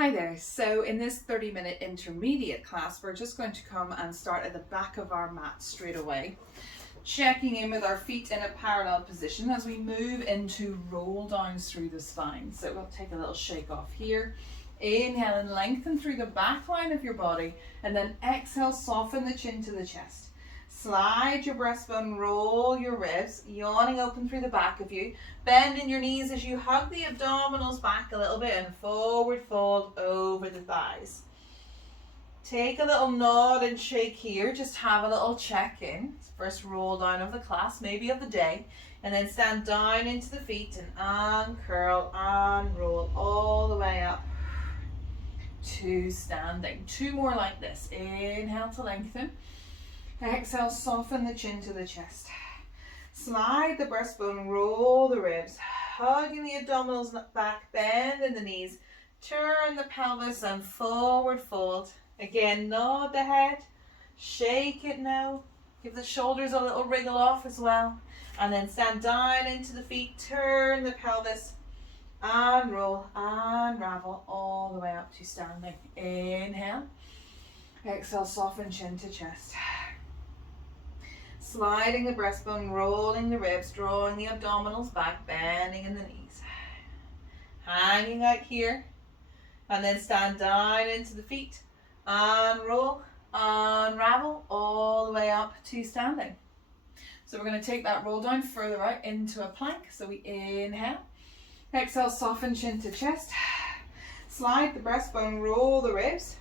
Hi there. So in this 30-minute intermediate class, we're just going to come and start at the back of our mat straight away. Checking in with our feet in a parallel position as we move into roll downs through the spine. So we'll take a little shake off here. Inhale and lengthen through the back line of your body, and then exhale, soften the chin to the chest. Slide your breastbone, roll your ribs, yawning open through the back of you. Bend in your knees as you hug the abdominals back a little bit and forward fold over the thighs. Take a little nod and shake here, just have a little check-in. First roll down of the class, maybe of the day, and then stand down into the feet and uncurl, unroll all the way up to standing. Two more like this. Inhale to lengthen. Exhale, soften the chin to the chest. Slide the breastbone, roll the ribs, hugging the abdominals back, bend in the knees, turn the pelvis and forward fold. Again, nod the head, shake it now, give the shoulders a little wriggle off as well, and then stand down into the feet, turn the pelvis, unroll, unravel all the way up to standing. Inhale, exhale, soften chin to chest. Sliding the breastbone, rolling the ribs, drawing the abdominals back, bending in the knees. Hanging out here, and then stand down into the feet, unroll, unravel, all the way up to standing. So we're going to take that roll down further out into a plank. So we inhale, exhale, soften chin to chest. Slide the breastbone, roll the ribs,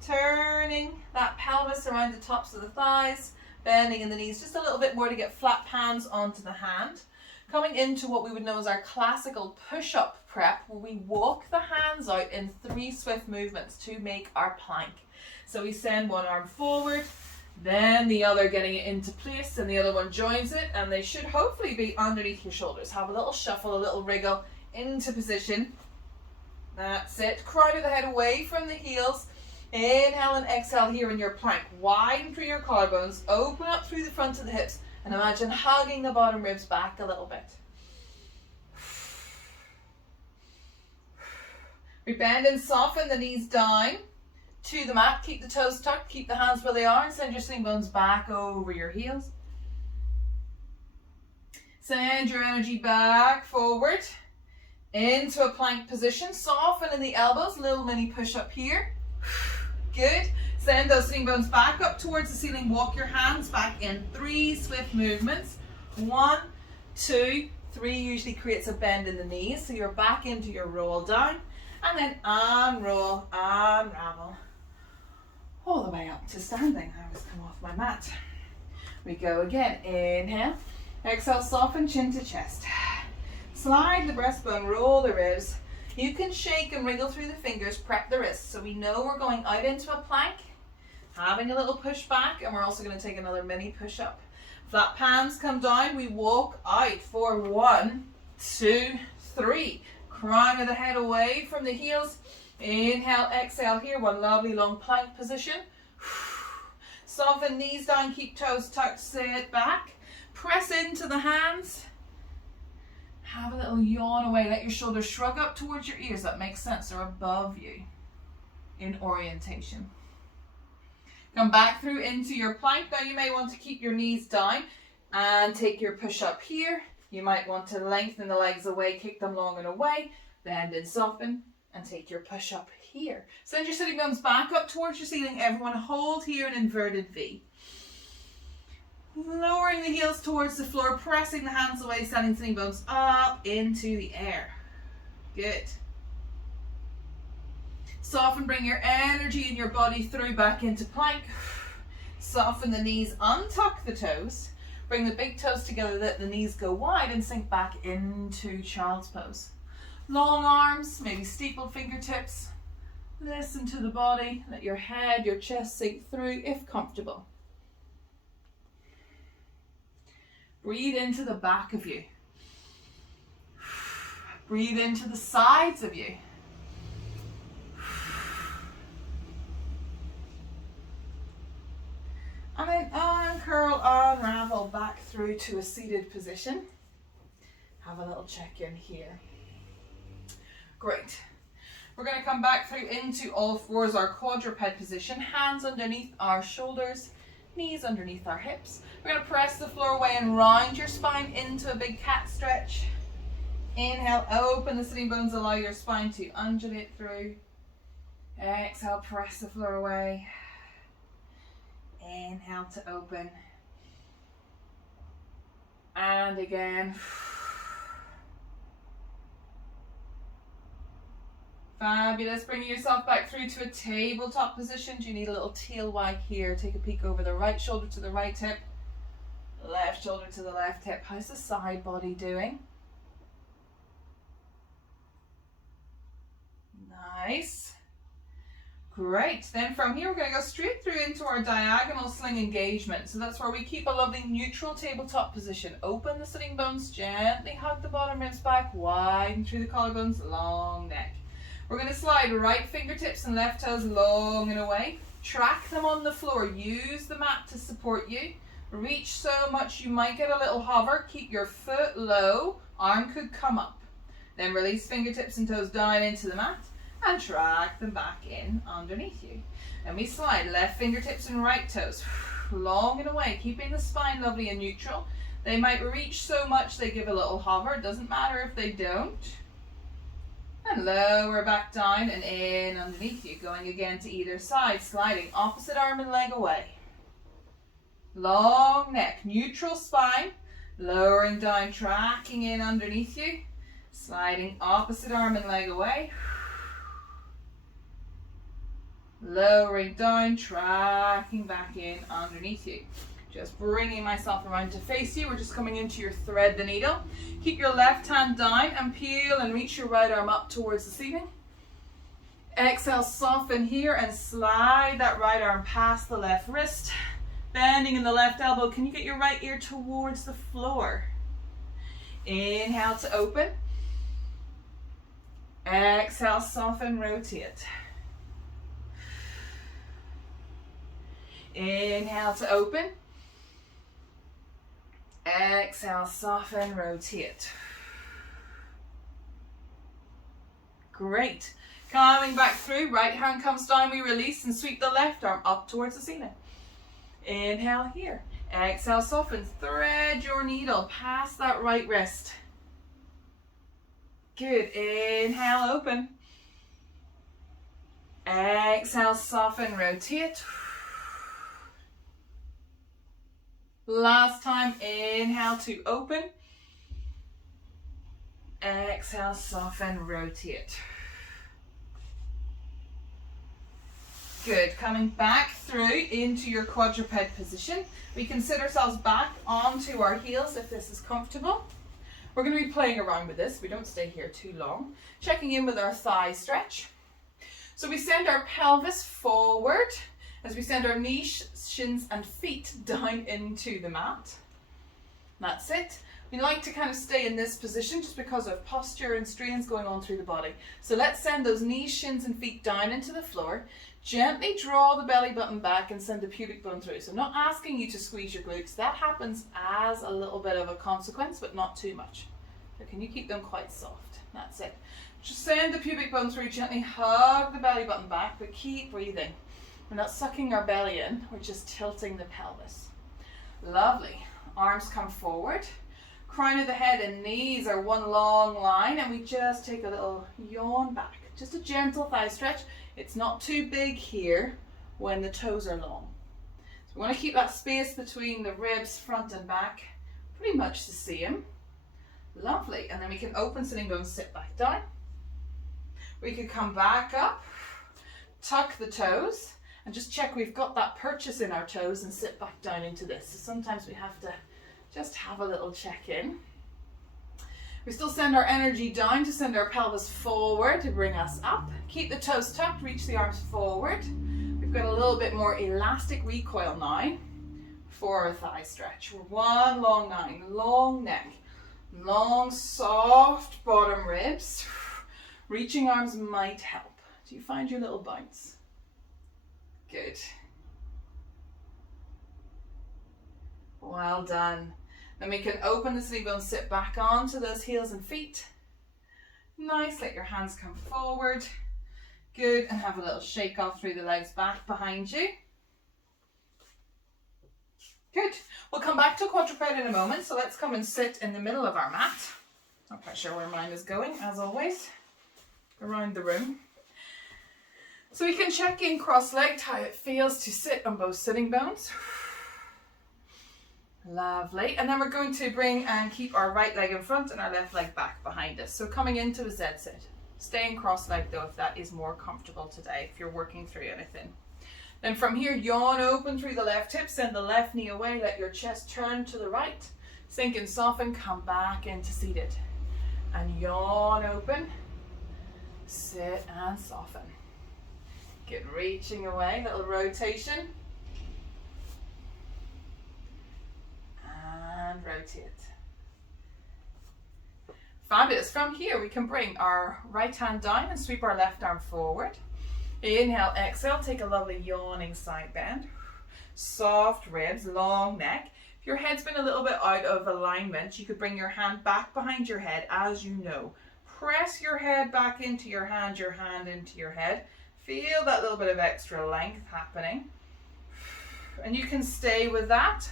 turning that pelvis around the tops of the thighs, bending in the knees just a little bit more to get flat palms onto the hand. Coming into what we would know as our classical push-up prep, where we walk the hands out in 3 swift movements to make our plank. So we send one arm forward, then the other getting it into place, and the other one joins it, and they should hopefully be underneath your shoulders. Have a little shuffle, a little wriggle into position. That's it. Crown of the head away from the heels. Inhale and exhale here in your plank. Widen through your collarbones, open up through the front of the hips, and imagine hugging the bottom ribs back a little bit. We bend and soften the knees down to the mat. Keep the toes tucked, keep the hands where they are, and send your sitting bones back over your heels. Send your energy back forward into a plank position. Soften in the elbows, little mini push up here. Good. Send those sitting bones back up towards the ceiling. Walk your hands back in 3 swift movements. 1, 2, 3 usually creates a bend in the knees. So you're back into your roll down. And then unroll, unravel. All the way up to standing. I always come off my mat. We go again. Inhale. Exhale, soften chin to chest. Slide the breastbone, roll the ribs. You can shake and wriggle through the fingers, prep the wrists. So we know we're going out into a plank, having a little push back, and we're also going to take another mini push up. Flat palms come down, we walk out for 1, 2, 3. Crown of the head away from the heels. Inhale, exhale here, one lovely long plank position. Soften knees down, keep toes tucked, sit back. Press into the hands. Have a little yawn away. Let your shoulders shrug up towards your ears. That makes sense. They're above you in orientation. Come back through into your plank. Now you may want to keep your knees down and take your push up here. You might want to lengthen the legs away, kick them long and away, bend and soften, and take your push up here. Send your sitting bones back up towards your ceiling. Everyone hold here in inverted V. Lowering the heels towards the floor, pressing the hands away, sending sitting bones up into the air. Good. Soften, bring your energy in your body through back into plank. Soften the knees, untuck the toes. Bring the big toes together, let the knees go wide and sink back into child's pose. Long arms, maybe steepled fingertips. Listen to the body, let your head, your chest sink through if comfortable. Breathe into the back of you. Breathe into the sides of you. And then uncurl, unravel back through to a seated position. Have a little check in here. Great. We're going to come back through into all fours, our quadruped position. Hands underneath our shoulders, knees underneath our hips. We're going to press the floor away and round your spine into a big cat stretch. Inhale, open the sitting bones, allow your spine to undulate through. Exhale, press the floor away. Inhale to open. And again. Fabulous. Bringing yourself back through to a tabletop position. Do you need a little tail wag here? Take a peek over the right shoulder to the right hip. Left shoulder to the left hip. How's the side body doing? Nice. Great. Then from here, we're going to go straight through into our diagonal sling engagement. So that's where we keep a lovely neutral tabletop position. Open the sitting bones, gently hug the bottom ribs back, widen through the collarbones, long neck. We're going to slide right fingertips and left toes long and away. Track them on the floor. Use the mat to support you. Reach so much you might get a little hover. Keep your foot low. Arm could come up. Then release fingertips and toes down into the mat and track them back in underneath you. And we slide left fingertips and right toes long and away, keeping the spine lovely and neutral. They might reach so much they give a little hover. It doesn't matter if they don't. And lower back down and in underneath you. Going again to either side, sliding opposite arm and leg away. Long neck, neutral spine, lowering down, tracking in underneath you. Sliding opposite arm and leg away. Lowering down, tracking back in underneath you. Just bringing myself around to face you. We're just coming into your thread the needle. Keep your left hand down and peel and reach your right arm up towards the ceiling. Exhale, soften here and slide that right arm past the left wrist. Bending in the left elbow. Can you get your right ear towards the floor? Inhale to open. Exhale, soften, rotate. Inhale to open. Exhale, soften, rotate. Great. Coming back through, right hand comes down, we release and sweep the left arm up towards the ceiling. Inhale here. Exhale, soften. Thread your needle past that right wrist. Good. Inhale, open. Exhale, soften, rotate. Last time, inhale to open. Exhale, soften, rotate. Good. Coming back through into your quadruped position. We can sit ourselves back onto our heels if this is comfortable. We're going to be playing around with this. We don't stay here too long. Checking in with our thigh stretch. So we send our pelvis forward as we send our knees, shins and feet down into the mat. That's it. We like to kind of stay in this position just because of posture and strains going on through the body. So let's send those knees, shins and feet down into the floor. Gently draw the belly button back and send the pubic bone through. So I'm not asking you to squeeze your glutes. That happens as a little bit of a consequence, but not too much. So can you keep them quite soft? That's it. Just send the pubic bone through, gently hug the belly button back, but keep breathing. We're not sucking our belly in, we're just tilting the pelvis. Lovely. Arms come forward. Crown of the head and knees are one long line, and we just take a little yawn back. Just a gentle thigh stretch. It's not too big here when the toes are long. So we want to keep that space between the ribs, front and back, pretty much the same. Lovely. And then we can open sitting bones, sit back down. We could come back up, tuck the toes, and just check we've got that purchase in our toes and sit back down into this. So sometimes we have to just have a little check in. We still send our energy down to send our pelvis forward to bring us up. Keep the toes tucked, reach the arms forward. We've got a little bit more elastic recoil now for our thigh stretch. We're one long line, long neck, long soft bottom ribs. Reaching arms might help. Do you find your little bounce? Good. Well done. Then we can open the sitting bones, sit back onto those heels and feet. Nice, let your hands come forward. Good, and have a little shake off through the legs back behind you. Good. We'll come back to quadruped in a moment, so let's come and sit in the middle of our mat. Not quite sure where mine is going, as always, around the room. So we can check in cross-legged how it feels to sit on both sitting bones. Lovely. And then we're going to bring and keep our right leg in front and our left leg back behind us. So coming into a Z sit. Staying cross-legged though if that is more comfortable today, if you're working through anything. Then from here, yawn open through the left hip, send the left knee away, let your chest turn to the right. Sink and soften, come back into seated. And yawn open, sit and soften. Good, reaching away, little rotation. And rotate. Fabulous. From here, we can bring our right hand down and sweep our left arm forward. Inhale, exhale, take a lovely yawning side bend. Soft ribs, long neck. If your head's been a little bit out of alignment, you could bring your hand back behind your head as you know. Press your head back into your hand into your head. Feel that little bit of extra length happening. And you can stay with that,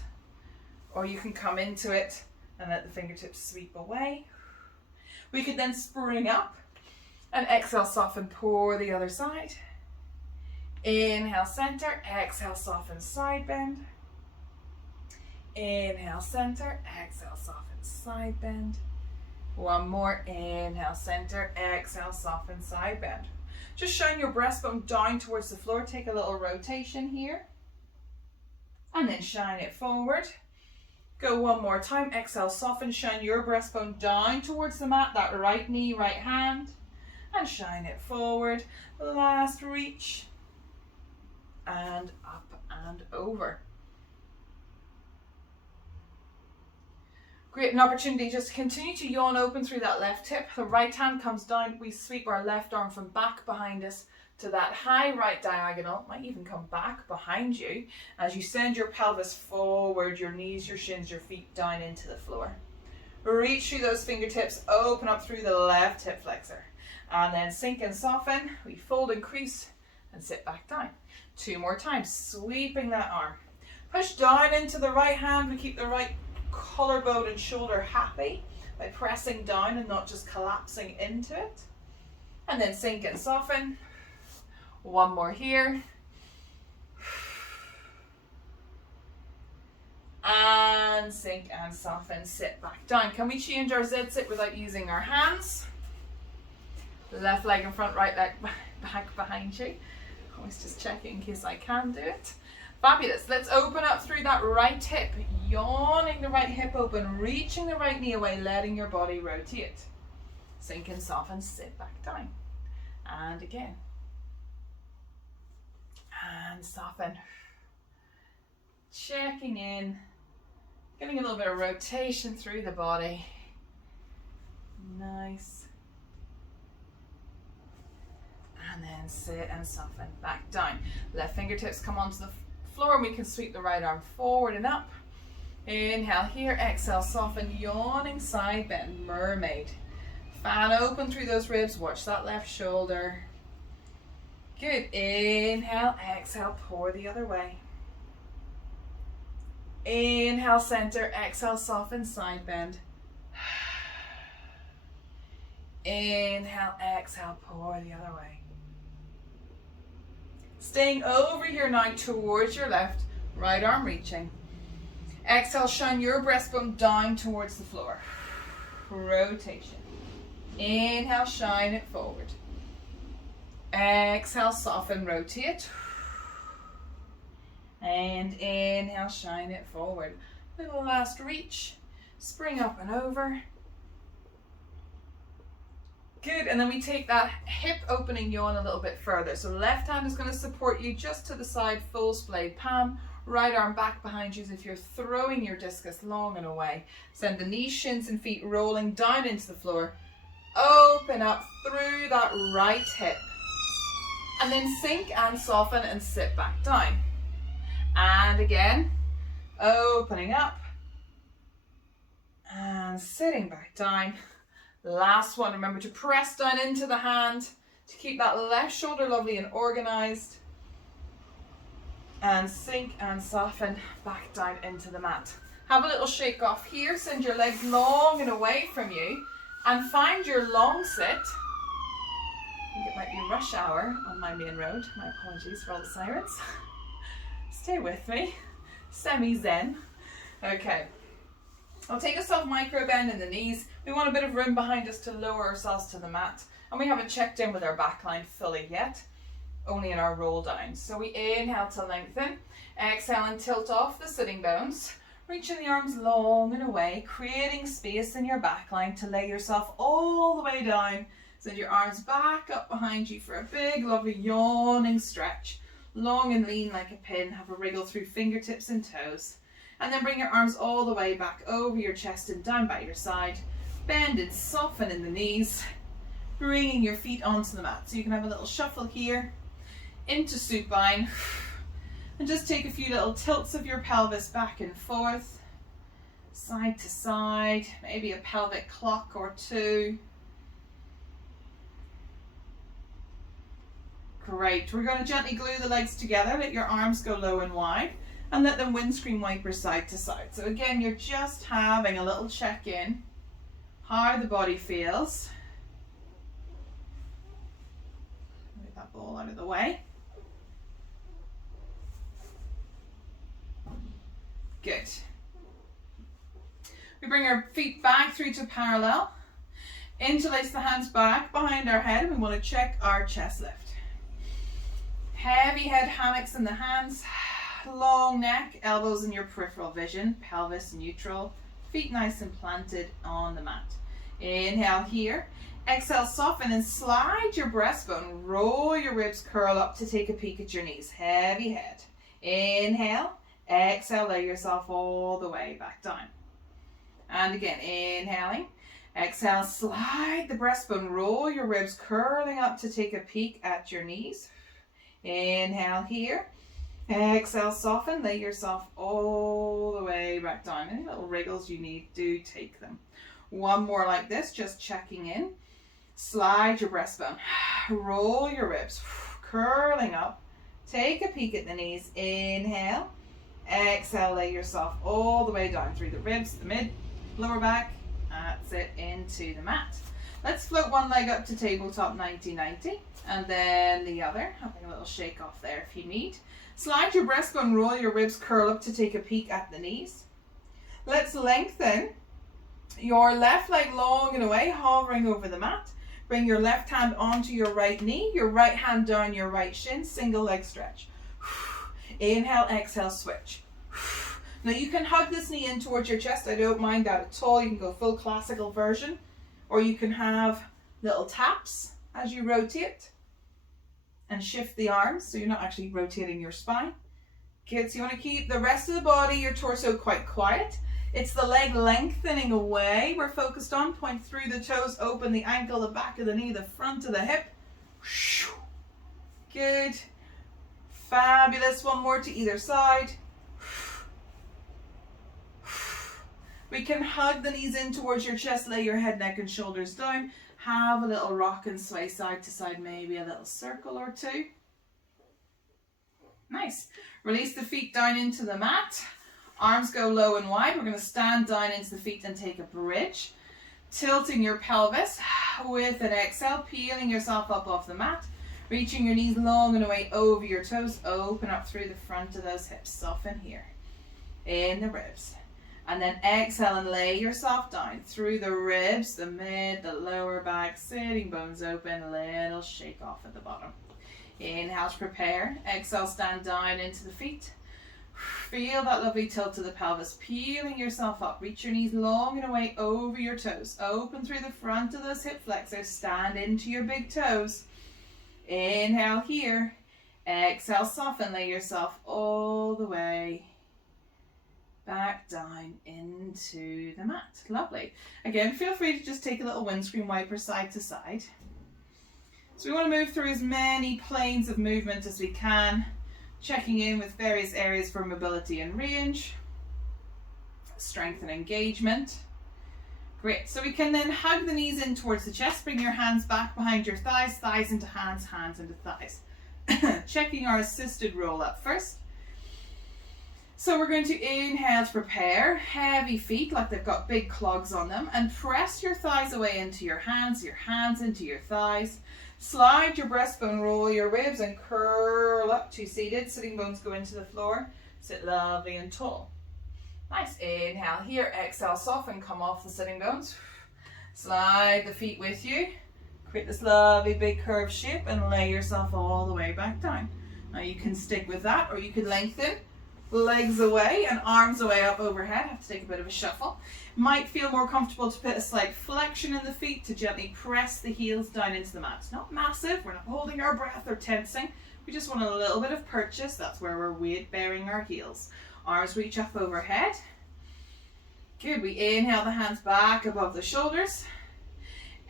or you can come into it and let the fingertips sweep away. We could then spring up and exhale, soften, pour the other side. Inhale, center, exhale, soften, side bend. Inhale, center, exhale, soften, side bend. One more, inhale, center, exhale, soften, side bend. Just shine your breastbone down towards the floor. Take a little rotation here. And then shine it forward. Go one more time. Exhale, soften, shine your breastbone down towards the mat. That right knee, right hand. And shine it forward. Last reach. And up and over. Great, an opportunity just to continue to yawn open through that left hip. The right hand comes down. We sweep our left arm from back behind us to that high right diagonal. Might even come back behind you as you send your pelvis forward, your knees, your shins, your feet down into the floor. Reach through those fingertips, open up through the left hip flexor. And then sink and soften. We fold and crease and sit back down. 2 more times, sweeping that arm. Push down into the right hand. We keep the right collarbone and shoulder happy by pressing down and not just collapsing into it. And then sink and soften. 1 more here. And sink and soften, sit back down. Can we change our Z sit without using our hands? Left leg in front, right leg back behind you. Always just checking in case I can do it. Fabulous. Let's open up through that right hip, yawning the right hip open, reaching the right knee away, letting your body rotate. Sink and soften, sit back down. And again. And soften. Checking in, getting a little bit of rotation through the body. Nice. And then sit and soften back down. Left fingertips come onto the floor and we can sweep the right arm forward and up. Inhale here, exhale, soften, yawning side bend, mermaid. Fan open through those ribs, watch that left shoulder. Good, inhale, exhale, pour the other way. Inhale, center, exhale, soften, side bend. Inhale, exhale, pour the other way. Staying over here now towards your left, right arm reaching. Exhale, shine your breastbone down towards the floor. Rotation. Inhale, shine it forward. Exhale, soften, rotate. And inhale, shine it forward. Little last reach. Spring up and over. Good, and then we take that hip opening yawn a little bit further. So the left hand is going to support you just to the side, full splayed palm. Right arm back behind you as if you're throwing your discus long and away. Send the knees, shins and feet rolling down into the floor. Open up through that right hip. And then sink and soften and sit back down. And again, opening up. And sitting back down. Last one, remember to press down into the hand. to keep that left shoulder lovely and organized. And sink and soften back down into the mat. Have a little shake off here. Send your legs long and away from you and find your long sit. I think it might be rush hour on my main road. My apologies for all the sirens. Stay with me. Semi-zen. Okay. I'll take a soft micro bend in the knees. We want a bit of room behind us to lower ourselves to the mat. And we haven't checked in with our back line fully yet. Only in our roll down. So we inhale to lengthen. Exhale and tilt off the sitting bones. Reaching the arms long and away, creating space in your back line to lay yourself all the way down. Send your arms back up behind you for a big, lovely yawning stretch. Long and lean like a pin. Have a wriggle through fingertips and toes. And then bring your arms all the way back over your chest and down by your side. Bend and soften in the knees. Bringing your feet onto the mat. So you can have a little shuffle here into supine. And just take a few little tilts of your pelvis back and forth, side to side, maybe a pelvic clock or two. Great. We're going to gently glue the legs together. Let your arms go low and wide and let them windscreen wiper side to side. So again, you're just having a little check-in, how the body feels. Move that ball out of the way. Good. We bring our feet back through to parallel. Interlace the hands back behind our head. We want to check our chest lift. Heavy head hammocks in the hands. Long neck, elbows in your peripheral vision. Pelvis neutral. Feet nice and planted on the mat. Inhale here. Exhale, soften and slide your breastbone. Roll your ribs, curl up to take a peek at your knees. Heavy head. Inhale. Exhale, lay yourself all the way back down. And again, inhaling. Exhale, slide the breastbone, roll your ribs, curling up to take a peek at your knees. Inhale here. Exhale, soften, lay yourself all the way back down. Any little wriggles you need, do take them. One more like this, just checking in. Slide your breastbone, roll your ribs, curling up, take a peek at the knees. Inhale. Exhale, lay yourself all the way down through the ribs, the mid, lower back. That's it, into the mat. Let's float one leg up to tabletop 90-90 and then the other. Having a little shake off there if you need. Slide your breastbone, roll your ribs, curl up to take a peek at the knees. Let's lengthen your left leg long and away, hovering over the mat. Bring your left hand onto your right knee, your right hand down your right shin, single leg stretch. Inhale, exhale, switch. Now you can hug this knee in towards your chest. I don't mind that at all. You can go full classical version, or you can have little taps as you rotate and shift the arms so you're not actually rotating your spine. Good, so you want to keep the rest of the body, your torso, quite quiet. It's the leg lengthening away we're focused on. Point through the toes, open the ankle, the back of the knee, the front of the hip. Good. Fabulous. One more to either side. We can hug the knees in towards your chest, lay your head, neck and shoulders down. Have a little rock and sway side to side, maybe a little circle or two. Nice. Release the feet down into the mat. Arms go low and wide. We're going to stand down into the feet and take a bridge. Tilting your pelvis with an exhale, peeling yourself up off the mat. Reaching your knees long and away over your toes. Open up through the front of those hips. Soften here in the ribs. And then exhale and lay yourself down through the ribs, the mid, the lower back, sitting bones open, a little shake off at the bottom. Inhale to prepare. Exhale, stand down into the feet. Feel that lovely tilt to the pelvis, peeling yourself up. Reach your knees long and away over your toes. Open through the front of those hip flexors. Stand into your big toes. Inhale here. Exhale, soften, lay yourself all the way back down into the mat. Lovely. Again, feel free to just take a little windscreen wiper side to side. So we want to move through as many planes of movement as we can, checking in with various areas for mobility and range, strength and engagement. Great. So we can then hug the knees in towards the chest, bring your hands back behind your thighs, thighs into hands, hands into thighs. Checking our assisted roll up first. So we're going to inhale to prepare, heavy feet like they've got big clogs on them, and press your thighs away into your hands into your thighs. Slide your breastbone, roll your ribs and curl up to seated. Sitting bones go into the floor. Sit lovely and tall. Nice. Inhale here, exhale, soften, come off the sitting bones. Slide the feet with you. Create this lovely big curved shape and lay yourself all the way back down. Now you can stick with that, or you could lengthen. Legs away and arms away up overhead. Have to take a bit of a shuffle. Might feel more comfortable to put a slight flexion in the feet to gently press the heels down into the mat. It's not massive. We're not holding our breath or tensing. We just want a little bit of purchase. That's where we're weight bearing our heels. Arms reach up overhead. Good. We inhale the hands back above the shoulders.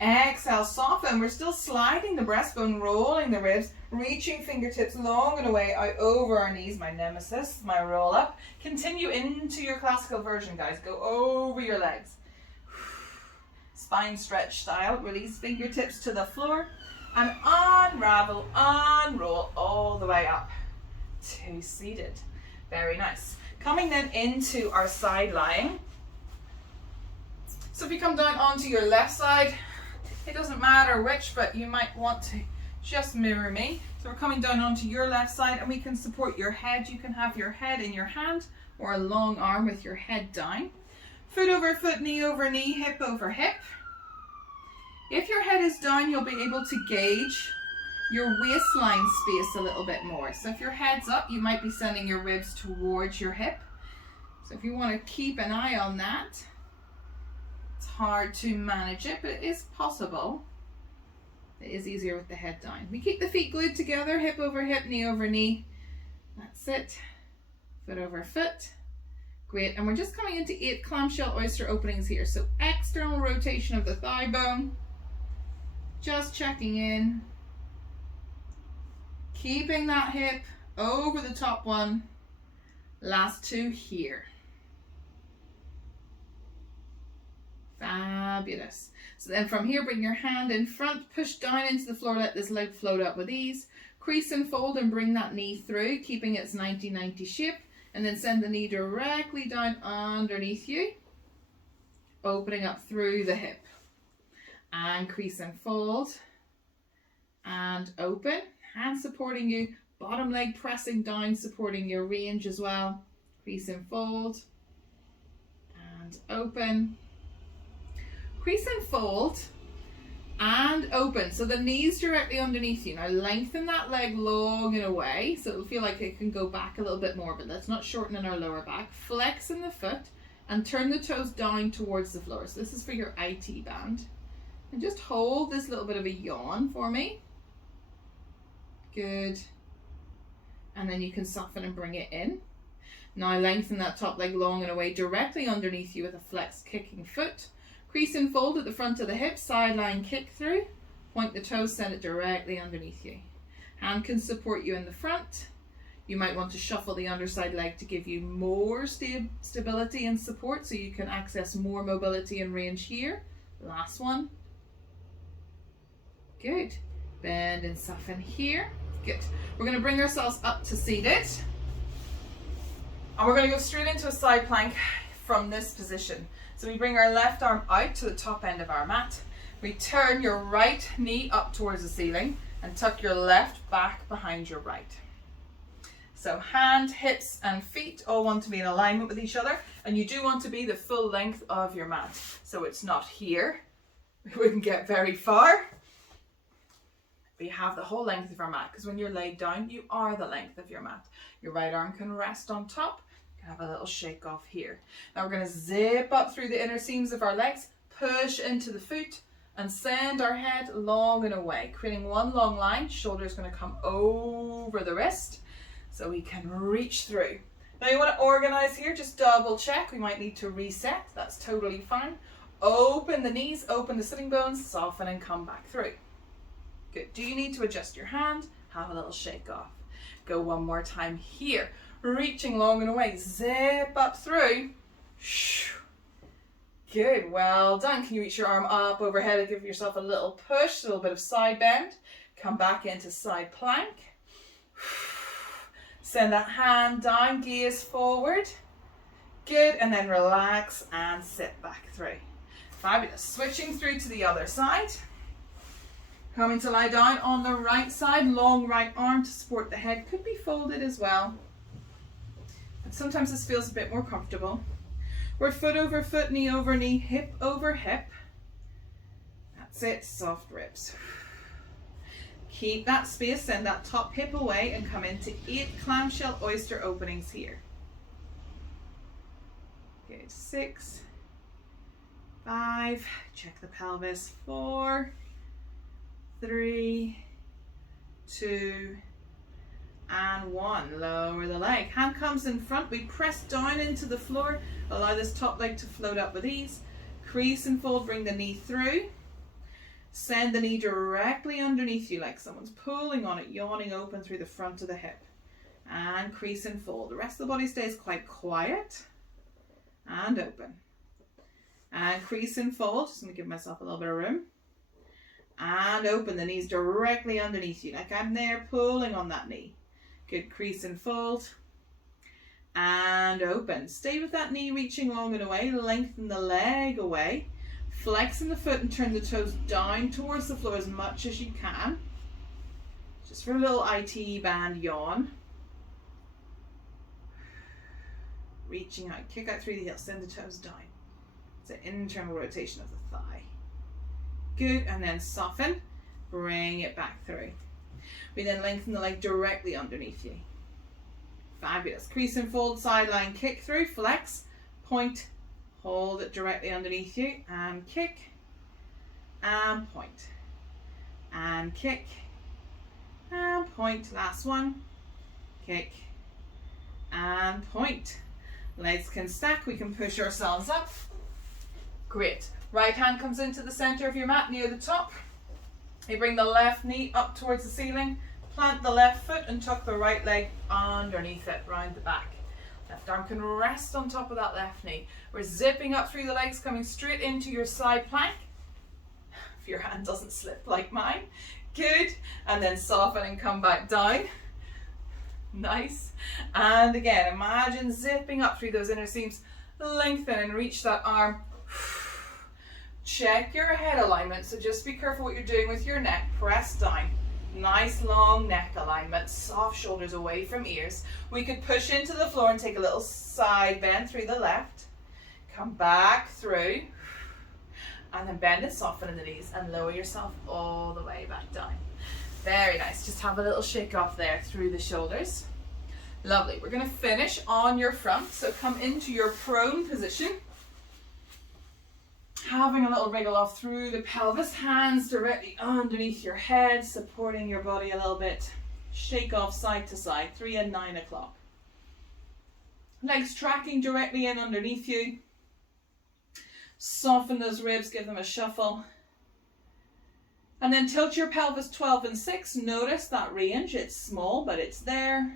Exhale, soften. We're still sliding the breastbone, rolling the ribs, reaching fingertips long and away out over our knees. My nemesis, my roll up. Continue into your classical version, guys. Go over your legs. Spine stretch style. Release fingertips to the floor and unravel, unroll all the way up to seated. Very nice. Coming then into our side lying. So if you come down onto your left side, it doesn't matter which, but you might want to just mirror me. So we're coming down onto your left side and we can support your head. You can have your head in your hand or a long arm with your head down. Foot over foot, knee over knee, hip over hip. If your head is down, you'll be able to gauge your waistline space a little bit more. So if your head's up, you might be sending your ribs towards your hip. So if you want to keep an eye on that, it's hard to manage it, but it is possible. It is easier with the head down. We keep the feet glued together, hip over hip, knee over knee. That's it. Foot over foot. Great. And we're just coming into 8 clamshell oyster openings here. So external rotation of the thigh bone. Just checking in. Keeping that hip over the top one. Last 2 here. Fabulous. So then from here, bring your hand in front, push down into the floor, let this leg float up with ease. Crease and fold and bring that knee through, keeping its 90-90 shape. And then send the knee directly down underneath you, opening up through the hip. And crease and fold. And open. Hand supporting you, bottom leg pressing down, supporting your range as well. Crease and fold. And open. Crease and fold and open. So the knees directly underneath you. Now lengthen that leg long and away so it'll feel like it can go back a little bit more, but that's not shortening our lower back. Flex in the foot and turn the toes down towards the floor. So this is for your IT band. And just hold this little bit of a yawn for me. Good. And then you can soften and bring it in. Now lengthen that top leg long and away directly underneath you with a flexed kicking foot. Crease and fold at the front of the hip, sideline kick through. Point the toes, send it directly underneath you. Hand can support you in the front. You might want to shuffle the underside leg to give you more stability and support so you can access more mobility and range here. Last one. Good. Bend and soften here. Good. We're going to bring ourselves up to seated. And we're going to go straight into a side plank from this position. So we bring our left arm out to the top end of our mat. We turn your right knee up towards the ceiling and tuck your left back behind your right. So hand, hips and feet all want to be in alignment with each other, and you do want to be the full length of your mat. So it's not here. We wouldn't get very far. We have the whole length of our mat, because when you're laid down, you are the length of your mat. Your right arm can rest on top. Have a little shake off here. Now we're going to zip up through the inner seams of our legs, push into the foot and send our head long and away, creating one long line. Shoulder's going to come over the wrist so we can reach through. Now you want to organize here, just double check. We might need to reset. That's totally fine. Open the knees, open the sitting bones, soften and come back through. Good. Do you need to adjust your hand? Have a little shake off. Go one more time here. Reaching long and away, zip up through. Good, well done. Can you reach your arm up overhead and give yourself a little push, a little bit of side bend. Come back into side plank. Send that hand down, gaze forward. Good, and then relax and sit back through. Fabulous. Switching through to the other side. Coming to lie down on the right side, long right arm to support the head. Could be folded as well. But sometimes this feels a bit more comfortable. We're foot over foot, knee over knee, hip over hip. That's it, soft ribs. Keep that space, send that top hip away and come into 8 clamshell oyster openings here. Good, 6, 5, check the pelvis, 4, 3, 2, and 1. Lower the leg. Hand comes in front. We press down into the floor. Allow this top leg to float up with ease. Crease and fold. Bring the knee through. Send the knee directly underneath you like someone's pulling on it, yawning open through the front of the hip. And crease and fold. The rest of the body stays quite quiet. And open. And crease and fold. Just going to give myself a little bit of room. And open. The knees directly underneath you like I'm there pulling on that knee. Good, crease and fold. And open. Stay with that knee reaching long and away. Lengthen the leg away. Flexing the foot and turn the toes down towards the floor as much as you can. Just for a little IT band yawn. Reaching out. Kick out through the heels. Send the toes down. It's an internal rotation of the thigh. Good. And then soften. Bring it back through. We then lengthen the leg directly underneath you. Fabulous. Crease and fold, sideline kick through, flex, point, hold it directly underneath you, and kick, and point, and kick, and point. Last one, kick, and point. Legs can stack, we can push ourselves up. Great. Right hand comes into the center of your mat near the top. You bring the left knee up towards the ceiling, plant the left foot and tuck the right leg underneath it, round the back. Left arm can rest on top of that left knee. We're zipping up through the legs, coming straight into your side plank. If your hand doesn't slip like mine. Good. And then soften and come back down. Nice. And again, imagine zipping up through those inner seams. Lengthen and reach that arm. Check your head alignment, so just be careful what you're doing with your neck. Press down. Nice long neck alignment, soft shoulders away from ears. We could push into the floor and take a little side bend through the left. Come back through. And then bend and soften in the knees and lower yourself all the way back down. Very nice. Just have a little shake off there through the shoulders. Lovely. We're going to finish on your front. So come into your prone position. Having a little wriggle off through the pelvis, hands directly underneath your head, supporting your body a little bit. Shake off side to side, 3 and 9 o'clock. Legs tracking directly in underneath you. Soften those ribs, give them a shuffle. And then tilt your pelvis 12 and 6. Notice that range, it's small, but it's there.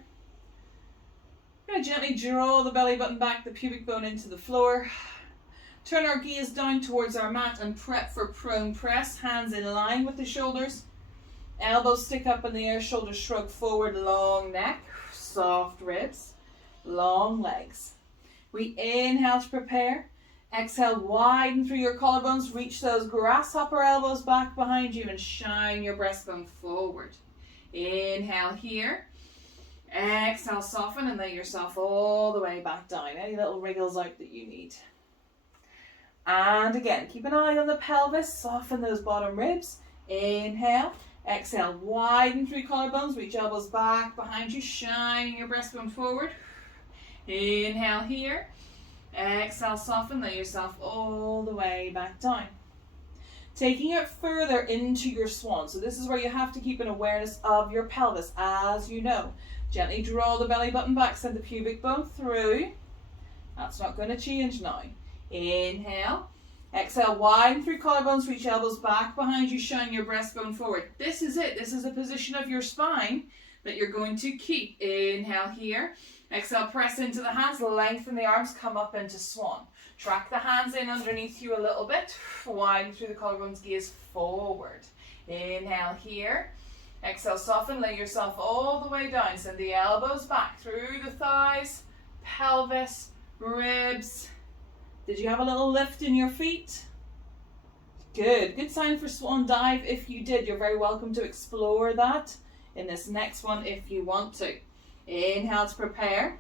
We're going to gently draw the belly button back, the pubic bone into the floor. Turn our gaze down towards our mat and prep for prone press. Hands in line with the shoulders. Elbows stick up in the air, shoulders shrug forward, long neck, soft ribs, long legs. We inhale to prepare. Exhale, widen through your collarbones. Reach those grasshopper elbows back behind you and shine your breastbone forward. Inhale here. Exhale, soften and lay yourself all the way back down. Any little wriggles out that you need. And again, keep an eye on the pelvis, soften those bottom ribs. Inhale, exhale, widen through collarbones, reach elbows back behind you, shine your breastbone forward. Inhale here, exhale, soften, lay yourself all the way back down. Taking it further into your swan. So this is where you have to keep an awareness of your pelvis, as you know. Gently draw the belly button back, send the pubic bone through. That's not going to change now. Inhale, exhale, widen through collarbones, reach elbows back behind you, shine your breastbone forward. This is it. This is the position of your spine that you're going to keep. Inhale here, exhale, press into the hands, lengthen the arms, come up into swan. Track the hands in underneath you a little bit. Widen through the collarbones, gaze forward. Inhale here. Exhale, soften, lay yourself all the way down. Send the elbows back through the thighs, pelvis, ribs. Did you have a little lift in your feet? Good. Good sign for swan dive. If you did, you're very welcome to explore that in this next one if you want to. Inhale to prepare.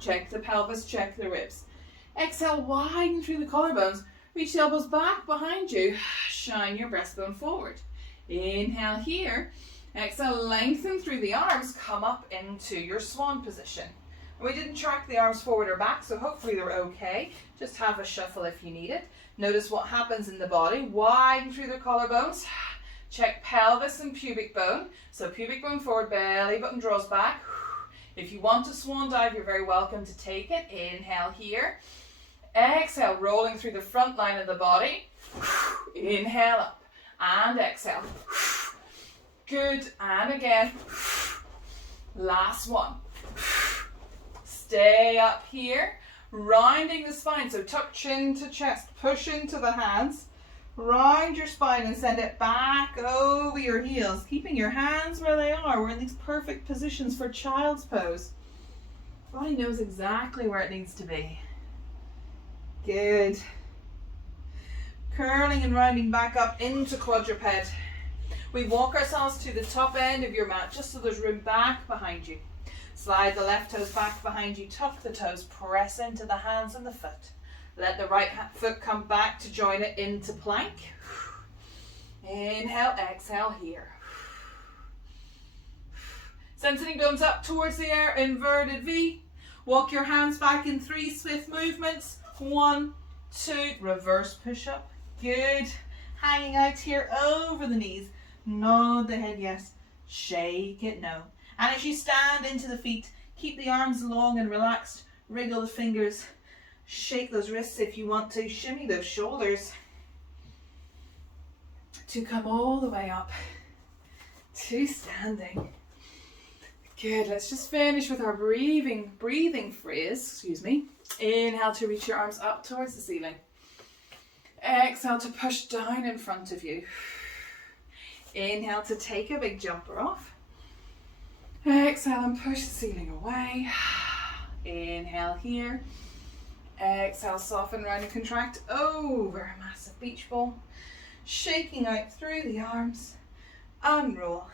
Check the pelvis, check the ribs. Exhale, widen through the collarbones. Reach the elbows back behind you. Shine your breastbone forward. Inhale here. Exhale, lengthen through the arms. Come up into your swan position. We didn't track the arms forward or back, so hopefully they're okay. Just have a shuffle if you need it. Notice what happens in the body. Widen through the collarbones. Check pelvis and pubic bone. So pubic bone forward, belly button draws back. If you want to swan dive, you're very welcome to take it. Inhale here. Exhale, rolling through the front line of the body. Inhale up and exhale. Good, and again. Last one. Stay up here, rounding the spine. So tuck chin to chest, push into the hands. Round your spine and send it back over your heels, keeping your hands where they are. We're in these perfect positions for child's pose. Body knows exactly where it needs to be. Good. Curling and rounding back up into quadruped. We walk ourselves to the top end of your mat just so there's room back behind you. Slide the left toes back behind you, tuck the toes, press into the hands and the foot. Let the right foot come back to join it into plank. Inhale, exhale here. Send sitting bones up towards the air, inverted V. Walk your hands back in 3 swift movements. 1, 2, reverse push-up. Good. Hanging out here over the knees. Nod the head yes. Shake it no. And as you stand into the feet, keep the arms long and relaxed. Wriggle the fingers. Shake those wrists if you want to. Shimmy those shoulders. To come all the way up to standing. Good. Let's just finish with our breathing phrase. Inhale to reach your arms up towards the ceiling. Exhale to push down in front of you. Inhale to take a big jumper off. Exhale and push the ceiling away. Inhale here. Exhale, soften, round and contract over a massive beach ball. Shaking out through the arms. Unroll,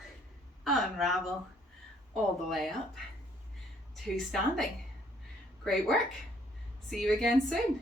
unravel, all the way up to standing. Great work. See you again soon.